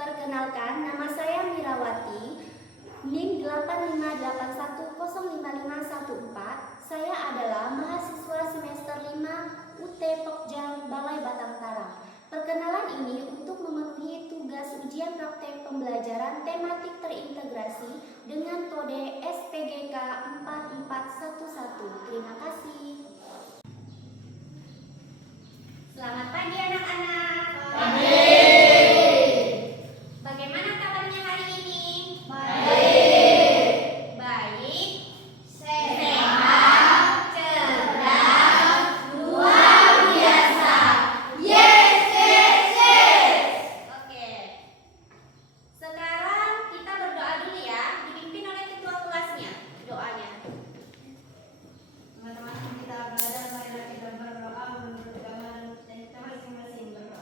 Perkenalkan, nama saya Mirawati, NIM 858105514. Saya adalah mahasiswa semester 5 UT Pokjang Balai Batang Tarang. Perkenalan ini untuk memenuhi tugas ujian praktek pembelajaran tematik terintegrasi dengan kode SPGK 4411. Terima kasih. Selamat pagi anak-anak. Pagi. Bagaimana kabarnya hari ini? Baik. Baik. Sehat. Cerdas. Luar biasa. Yes, yes, yes. Oke. Sekarang kita berdoa dulu ya, dipimpin oleh ketua kelasnya. Doanya. Teman-teman kita belajar, marilah kita berdoa menurut agama dan kita masing-masing berdoa.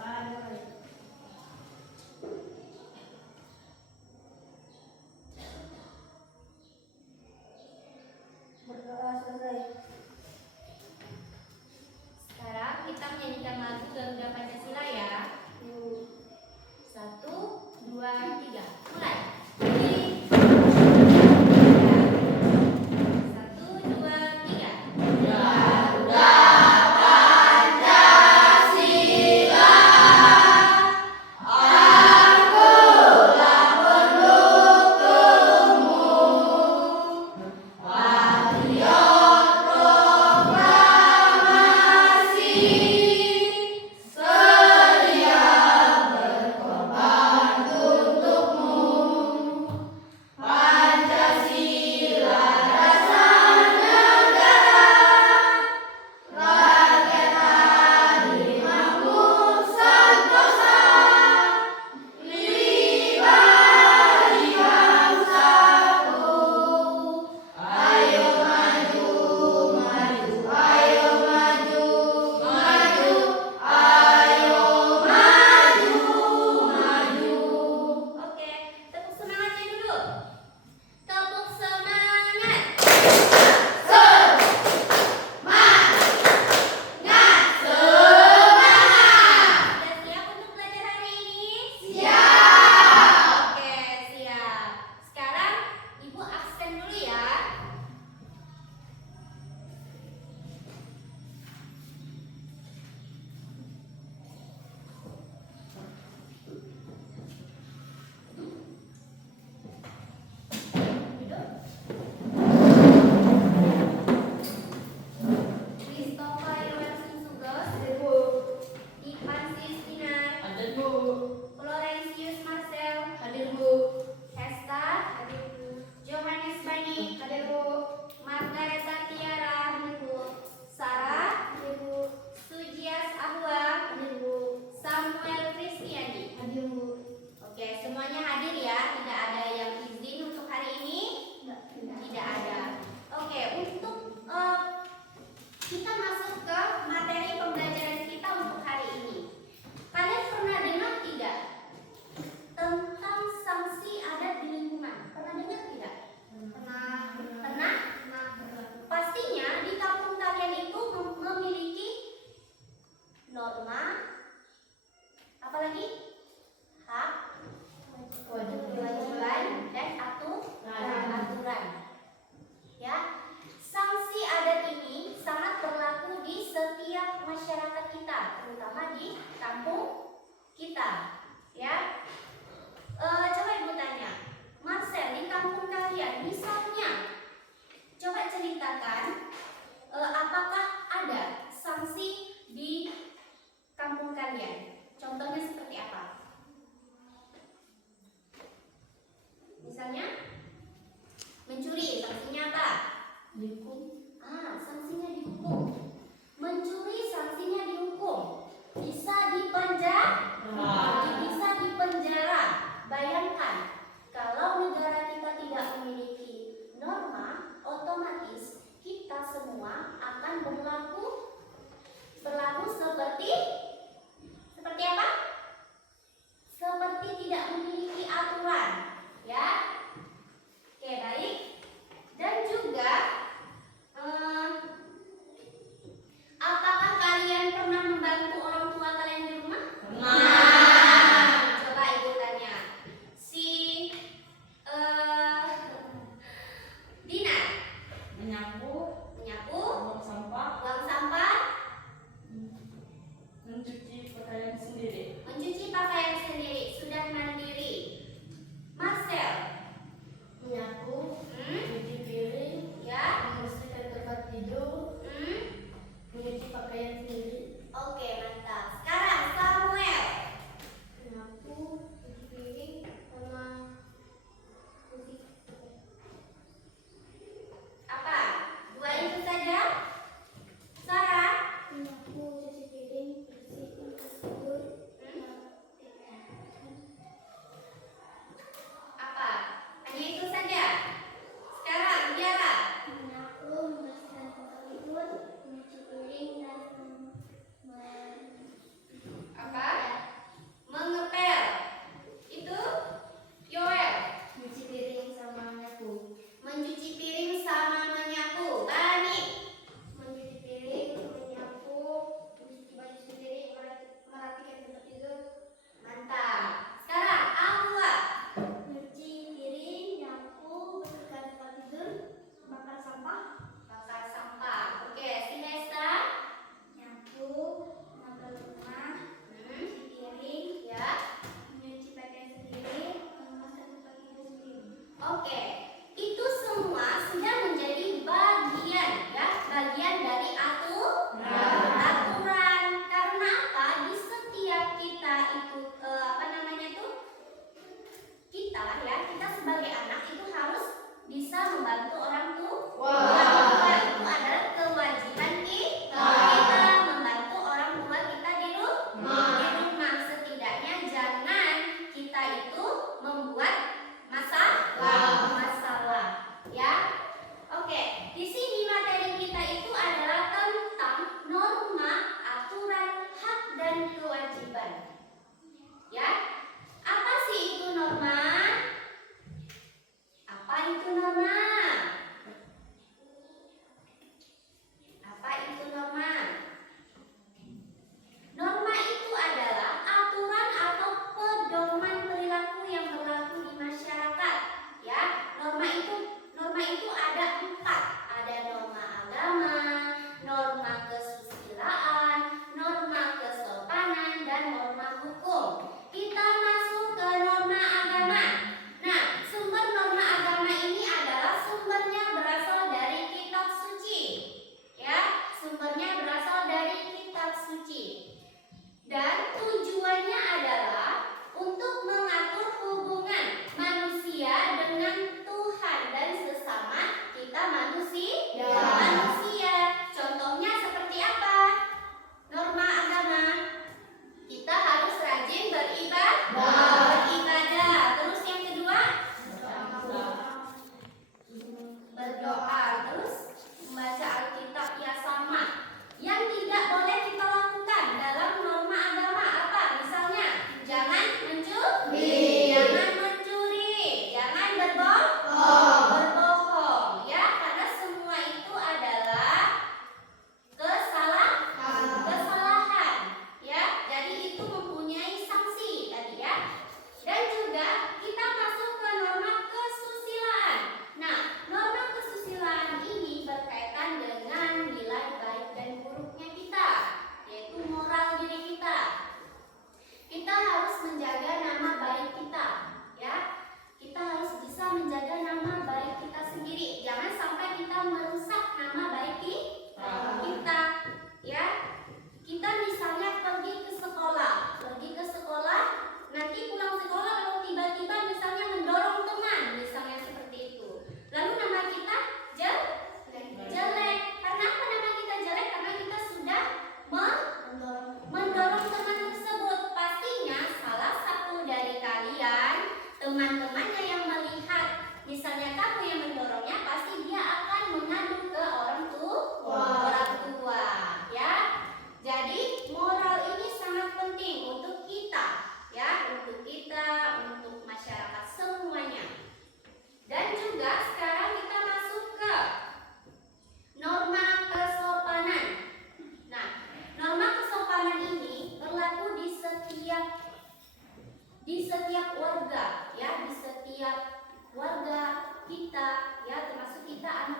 setiap keluarga kita, ya termasuk kita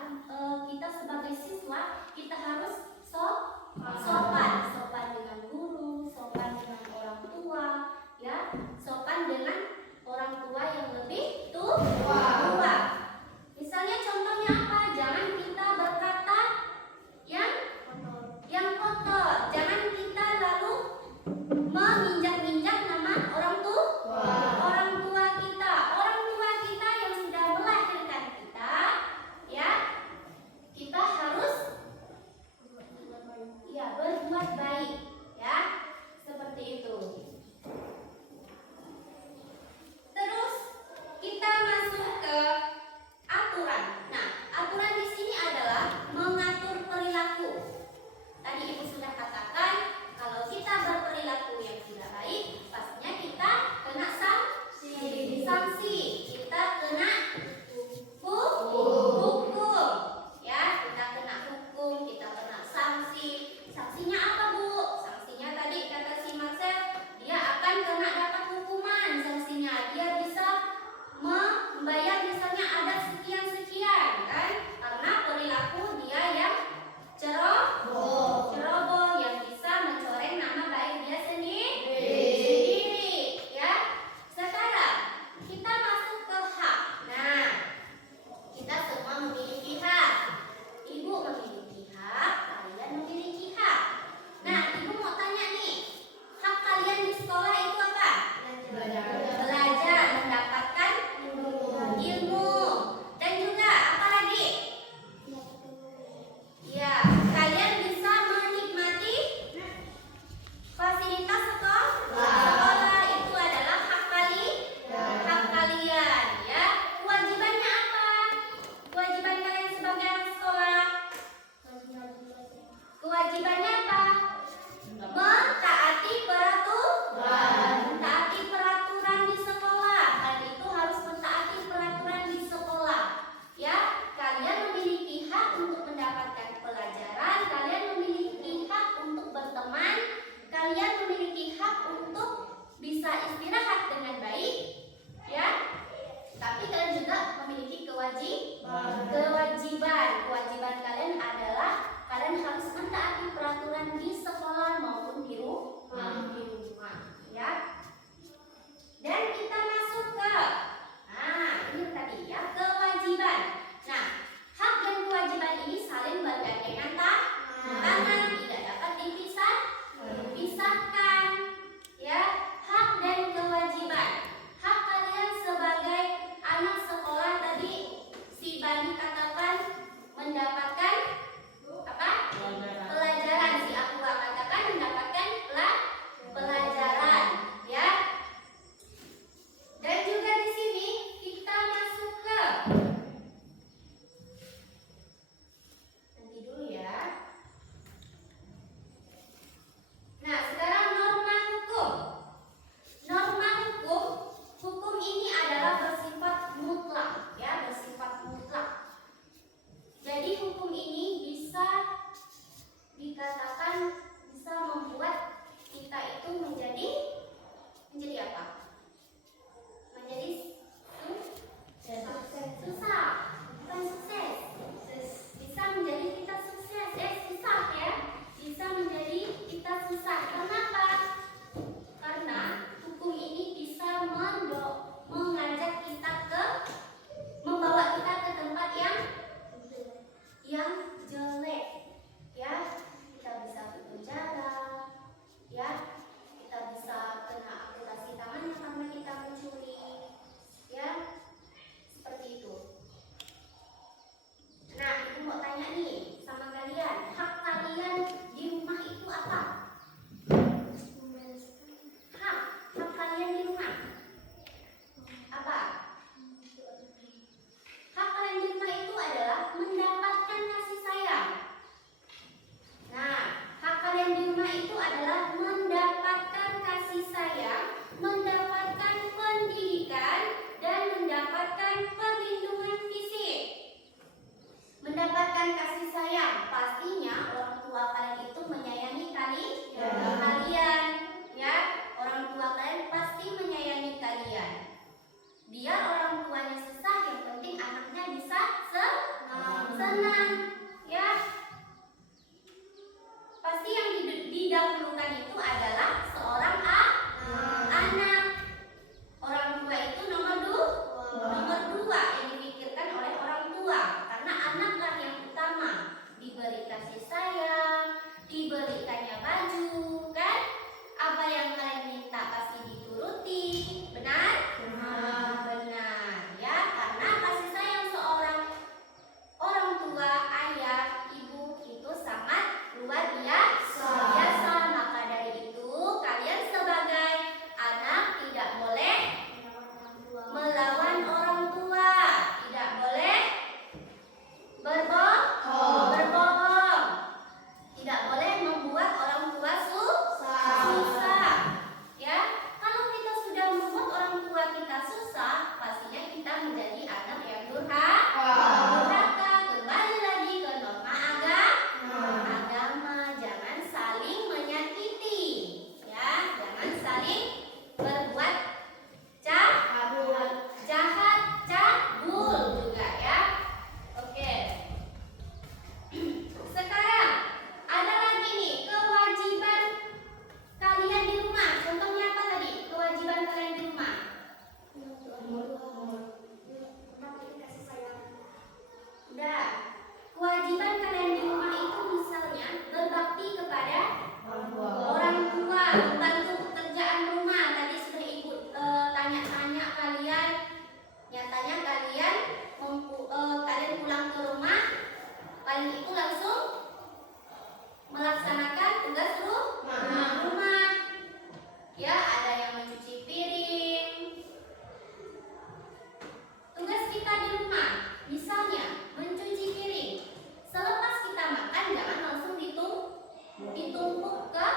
kita sebagai siswa, kita harus sopan dengan guru, sopan dengan orang tua, ya sopan dengan orang tua yang lebih tua. Misalnya contohnya apa? Jangan kita berkata yang kotor. Jangan kita lalu menginjak-injak nama orang tua kita. Orang tua kita yang sudah melahirkan kita, ya kita harus berbuat baik, ya seperti itu. Terus kita masuk ke aturan. Nah, aturan di sini adalah mengatur perilaku. Tadi Ibu sudah katakan, kalau kita berperilaku yang tidak baik, pastinya kita kena sanksi. Kita kena hukum. Ya, kita kena hukum, kita kena sanksi. Sanksinya apa, Bu? Sanksinya tadi kata si Marcel, dia akan kena dapat hukuman. Sanksinya dia bisa membayar misalnya ada sekian kan, karena perilaku dia yang ceroboh yang bisa mencoreng nama baik dia sendiri, ya. Sekarang kita masuk ke hak. Nah, kita semua memiliki hak. Ibu memiliki hak, kalian memiliki hak. Nah, Ibu mau tanya nih, hak kalian di sekolah itu apa? Belajar, mendapatkan ilmu, dan juga apa lagi? Ya, kalian bisa menikmati fasilitas sekolah. Itu adalah hak kalian, ya. Kewajibannya apa? Kewajiban kalian sebagai anak sekolah. Kewajibannya apa? Mentaati peraturan di sekolah. Kalian itu harus mentaati peraturan di sekolah. Ya, kalian memiliki hak untuk mendapatkan pelajaran, kalian memiliki hak untuk berteman, kalian memiliki hak untuk bisa istirahat dengan baik, ya. Tapi kalian juga memiliki kewajiban. Kewajiban kalian adalah kalian harus mentaati peraturan di sekolah maupun di rumah, ya. Dan kita masuk ke ini tadi ya, kewajiban. Nah, hak dan kewajiban ini saling bergandengan tangan, tidak dapat dipisahkan, ya. Hak dan kewajiban. Hak kalian sebagai anak sekolah tadi si Bani katakan mendapatkan apa? Pelajaran. Si Aqua katakan mendapatkan pelajaran, ya. Dan juga di sini kita masuk ke nanti dulu ya. Nah, sekarang norma hukum. Norma hukum ini adalah bersifat mutlak, ya, bersifat mutlak. Jadi hukum ini bisa dikatakan bisa membuat kita itu menjadi apa? Menjadi susah, bukan sukses. Bisa menjadi kita sukses, susah ya. Bisa menjadi kita susah. Kenapa? Karena hukum ini bisa mengajak kita membawa kita ke tempat yang jelek, ya. Kita bisa ke penjara, ya. Kita bisa kena amputasi tangannya karena kita mencuri, ya. Seperti itu. Nah, Ibu mau tanya nih sama kalian, hak kalian di rumah itu apa? Hak kalian di rumah apa? Hak kalian di rumah itu adalah mendapatkan kasih sayang. Nah, hak kalian di rumah itu adalah mendapatkan kasih sayang, mendapatkan pendidikan, dan mendapatkan perlindungan fisik. Mendapatkan kasih sayang, pastinya orang tua kalian itu menyayangi kalian, ya. Orang tua kalian pasti menyayangi kalian. Biar orang tua rumah, ya. Pasti yang didahulukan itu adalah seorang anak. Orang tua itu nomor dua yang dipikirkan oleh orang tua, karena anaklah yang utama. Diberi kasih sayang, diberikannya baju, kan? Apa yang kalian minta pasti dituruti, benar? Benar, ya. Karena kasih sayang seorang orang tua, ayah, ibu itu sangat luar biasa. Maka dari itu kalian sebagai anak tidak boleh melawan orang tua, tidak boleh berbohong, tidak boleh membuat orang tua susah. Ya, kalau kita sudah membuat orang tua kita susah, pastinya kita menjadi anak yang durhaka. Kembali lagi ke norma agama, jangan saling menyakiti, ya, jangan saling berbuat jahat, cabul juga, ya. Oke. Sekarang ada lagi nih kewajiban kalian di rumah. Contohnya apa tadi? Kewajiban kalian di rumah. Udah. Kewajiban kalian di rumah itu misalnya berbakti kepada orang tua, membantu pekerjaan rumah. Tadi sudah ibu tanya-tanya kalian. Nyatanya kalian kalian pulang ke rumah, kalian itu langsung melaksanakan tugas rumah. Ya, ada yang mencuci piring. Tugas kita di rumah, misalnya mencuci piring. Selepas kita makan, jangan langsung ditumpuk ke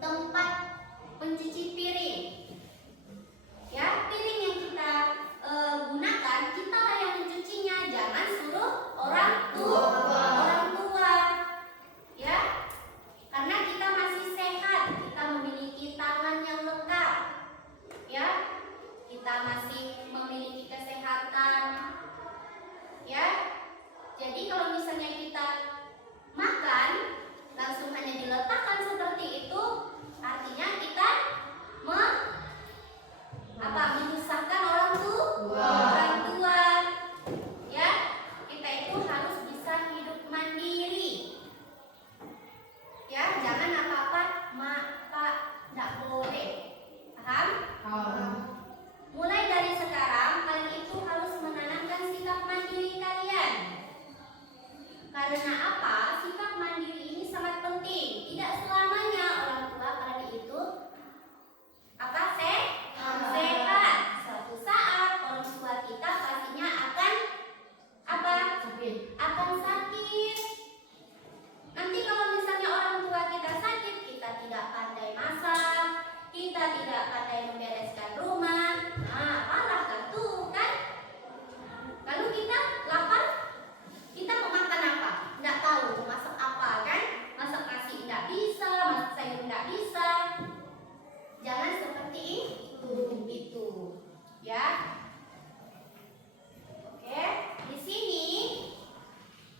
tempat pencuci piring. Ya, piring yang kita gunakan, kita yang mencucinya. Jangan suruh orang tua. Ya, karena kita masih sehat, kita memiliki tangan yang lengkap. Ya, kita masih memiliki kesehatan. Ya, jadi kalau misalnya kita makan langsung hanya diletakkan seperti itu, artinya kita menyusahkan orang tua. Ya, kita itu harus bisa hidup mandiri. Ya, jangan apa-apa pak, tidak boleh. Paham? Mulai dari sekarang kalian itu harus menanamkan sikap mandiri kalian. Karena apa? Sikap mandiri ini sangat penting. Tidak selamanya orang tua kalian itu sehat. Suatu saat orang tua kita pastinya akan sakit. Nanti kalau misalnya orang tua kita sakit, kita tidak pandai masak, kita tidak pandai membereskan rumah. Nah, parah kan tuh, kan? Lalu kita lapar, kita mau makan apa? Tidak tahu mau masak apa, kan? Masak nasi tidak bisa, masak sayur tidak bisa. Jangan seperti itu, ya. Oke, di sini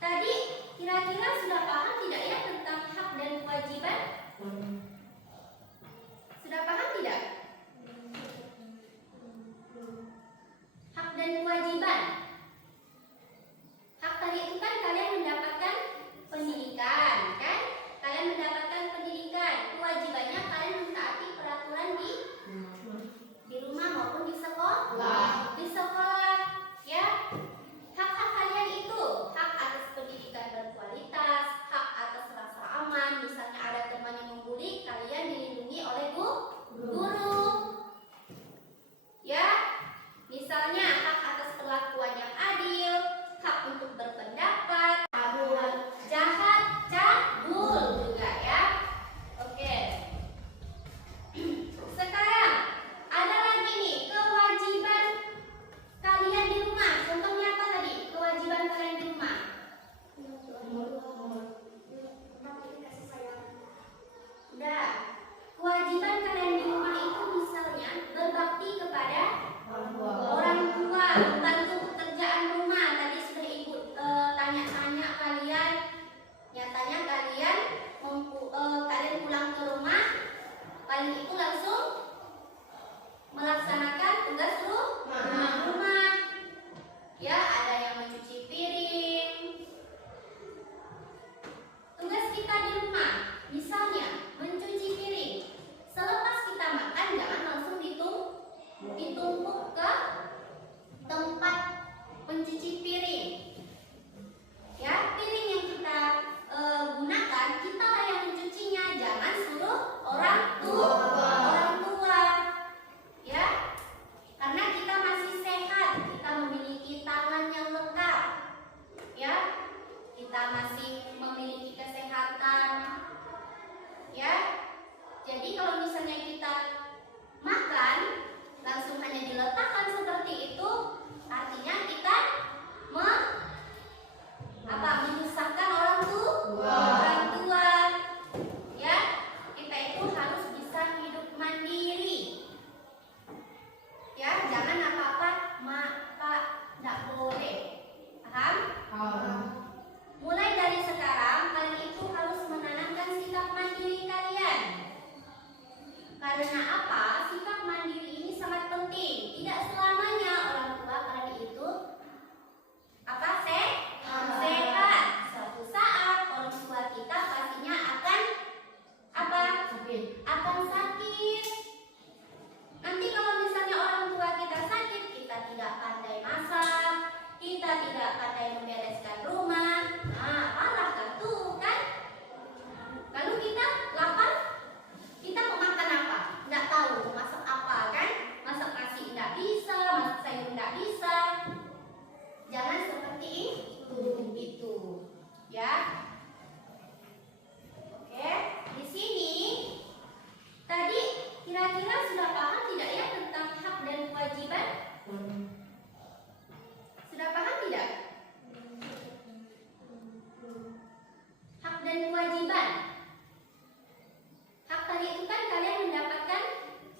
tadi kira-kira sudah paham tidak ya tentang hak dan kewajiban? Sudah paham tidak? Hak dan kewajiban. Hak tadi itu kan kalian mendapatkan pendidikan, kan? Kalian mendapatkan pendidikan. Kewajibannya kalian mentaati peraturan di rumah maupun di sekolah. Di sekolah, ya. Hak-hak kalian itu hak atas pendidikan berkualitas, hak atas rasa aman. Misalnya ada teman yang membuli, kalian dilindungi oleh guru. Ya, misalnya hak atas perlakuan yang adil, hak untuk berpendapat, jahat, cabul juga, ya. Oke. Sekarang ada lagi nih kewajiban kalian di rumah. Contohnya apa tadi? Kewajiban kalian di rumah. Udah. Kewajiban kalian di rumah itu misalnya berbakti kepada orang tua, membantu pekerjaan rumah. Tadi sudah ibu tanya ditumpuk ke tempat pencuci piring. Ya, piring yang kita gunakan, kita lah yang mencucinya, jangan suruh orang tua. Ya, karena kita masih sehat, kita memiliki tangan yang lengkap. Ya, kita masih memiliki kesehatan. Ya, jadi kalau misalnya kita makan langsung hanya diletakkan seperti itu, artinya kita menyusahkan orang tua. Ya, kita itu harus bisa hidup mandiri. Ya, jangan apa-apa mak, pak, tidak boleh. Paham? Mulai dari sekarang kalian itu harus menanamkan sikap mandiri kalian. Karena apa? Sikap mandiri ini sangat penting. Tidak selamanya orang tua kalian itu sehat. Suatu saat orang tua kita pastinya akan akan sakit. Nanti kalau misalnya orang tua kita sakit, kita tidak pandai masak, kita tidak pandai membereskan rumah, nah malah tuh kan. Lalu kita lapar, kita mau makan apa? Nggak tahu mau masak apa kan? Masak nasi nggak bisa, masak sayur nggak bisa. Jangan seperti itu, ya. Oke, di sini tadi kira-kira sudah paham tidak ya tentang hak dan kewajiban? Sudah paham tidak? Hak dan kewajiban. Hak tadi itu kan kalian mendapatkan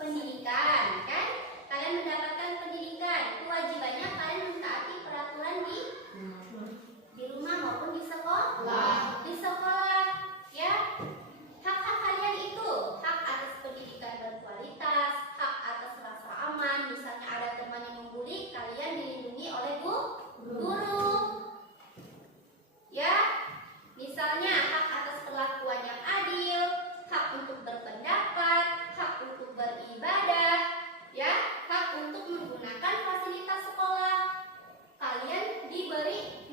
pendidikan, kan? Kalian mendapatkan pendidikan. Kewajibannya kalian mentaati peraturan di rumah maupun di sekolah. Di sekolah, ya. Hak-hak kalian itu hak atas pendidikan berkualitas, hak atas rasa aman. Misalnya ada teman yang membuli, kalian dilindungi oleh guru. Ya, misalnya hak atas perlakuan yang adil, hak untuk berpendapat, hak untuk beribadah, ya, hak untuk menggunakan fasilitas sekolah. Kalian diberi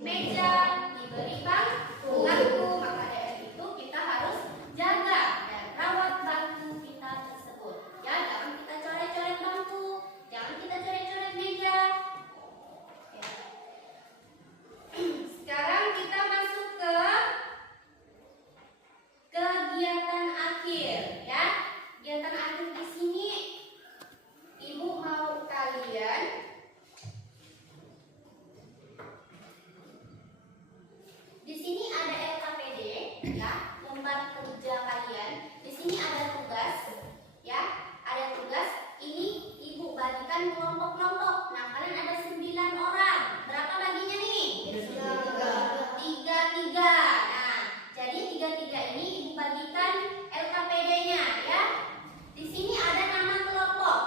meja, diberi bangku, maka dari itu kita harus jaga dan rawat bangku kita tersebut. Ya, jangan kita coret-coret bangku, jangan kita coret-coret meja. Ya. Sekarang kita masuk ke kegiatan akhir, ya. Kegiatan akhir di sini Ibu mau kalian di sini ada LKPD, ya, lembar kerja kalian. Di sini ada tugas, ya, ada tugas. Ini Ibu bagikan kelompok-kelompok. Nah, kalian ada 9 orang. Berapa baginya nih? 3-3. Nah, jadi 3-3 ini Ibu bagikan LKPD-nya, ya. Di sini ada nama kelompok.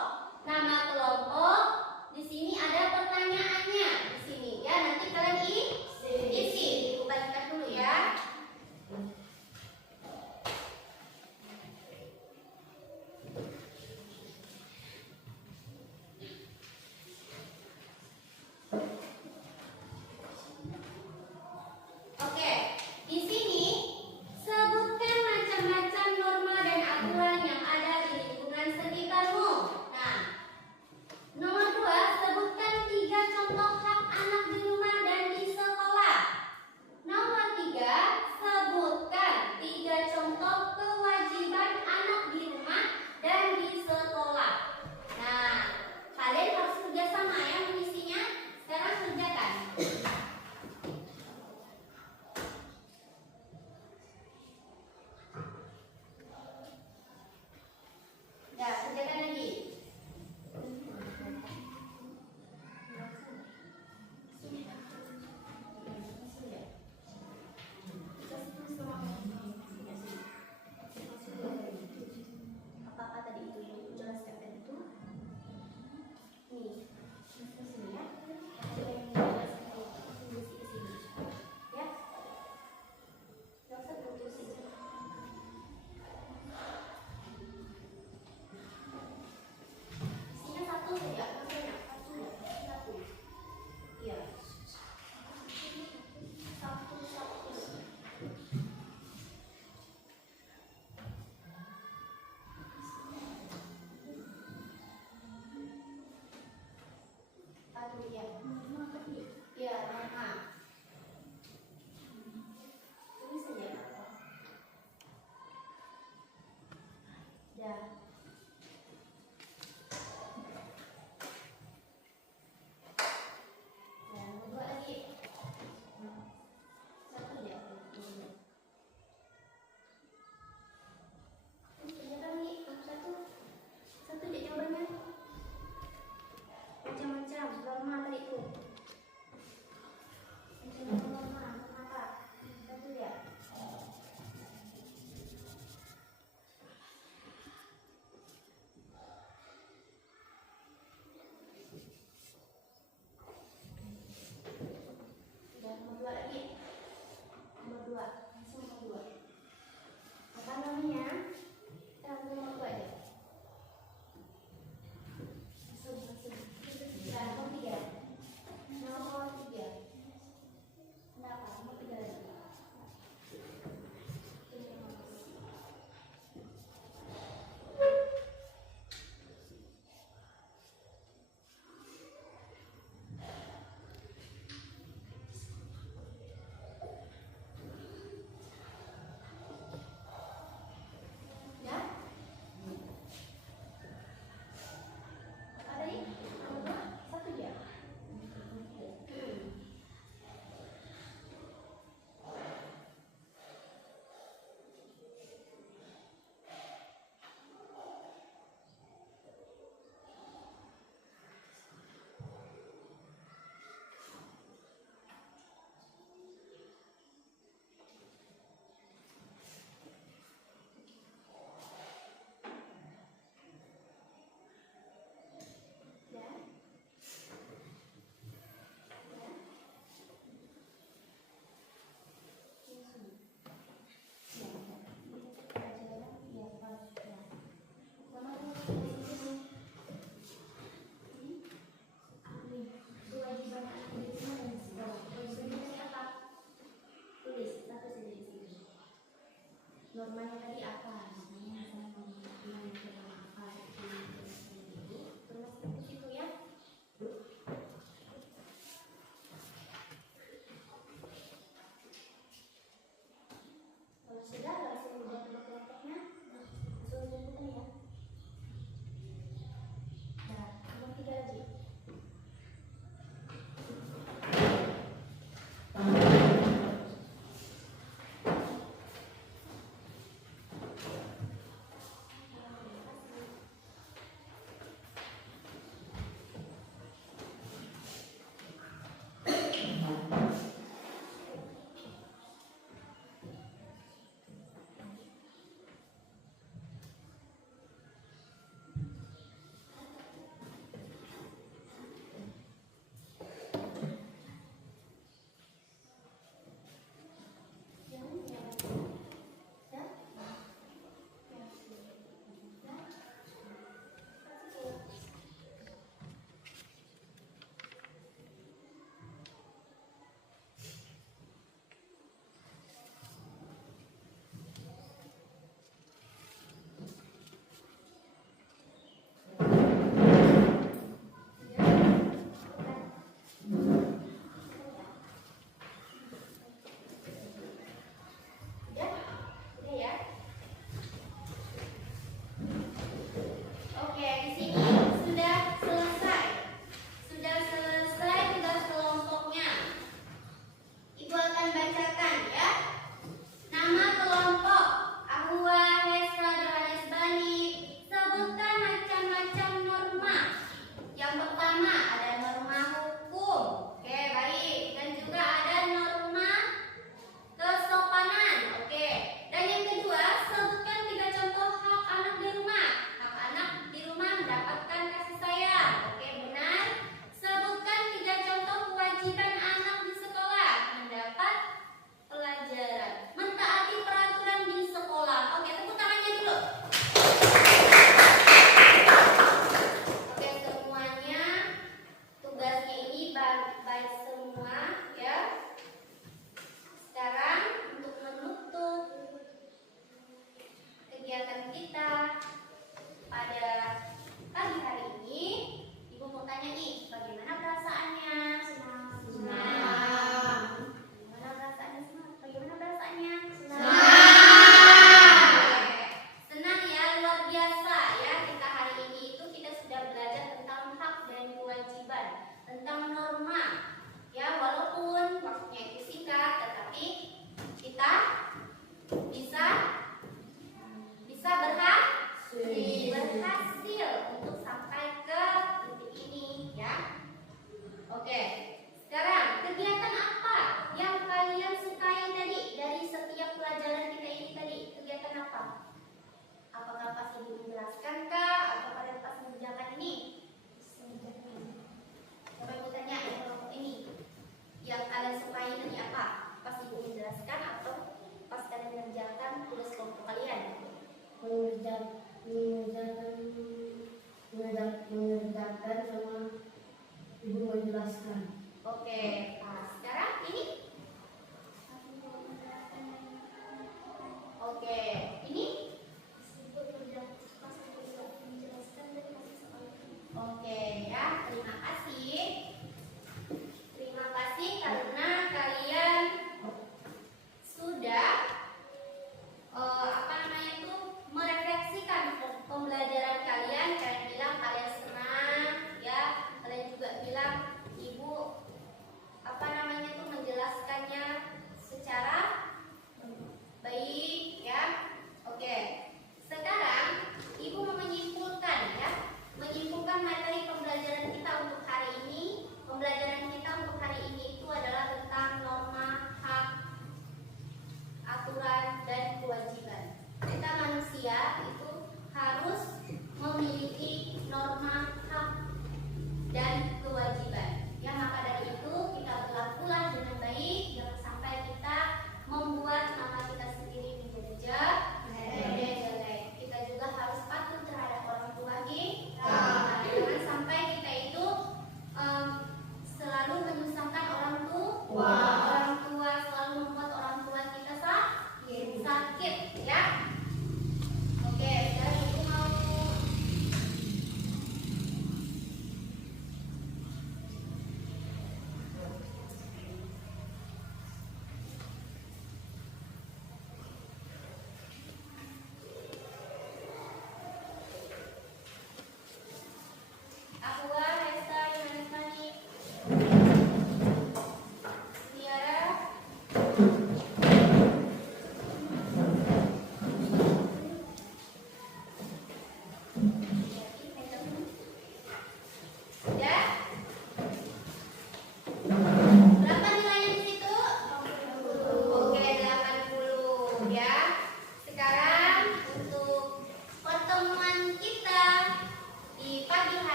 Nama kelompok. Di sini ada pertanyaannya. Di sini, ya. Nanti kalian isi. Ibu bagikan dulu, ya. sama Ibu menjelaskan. Oke.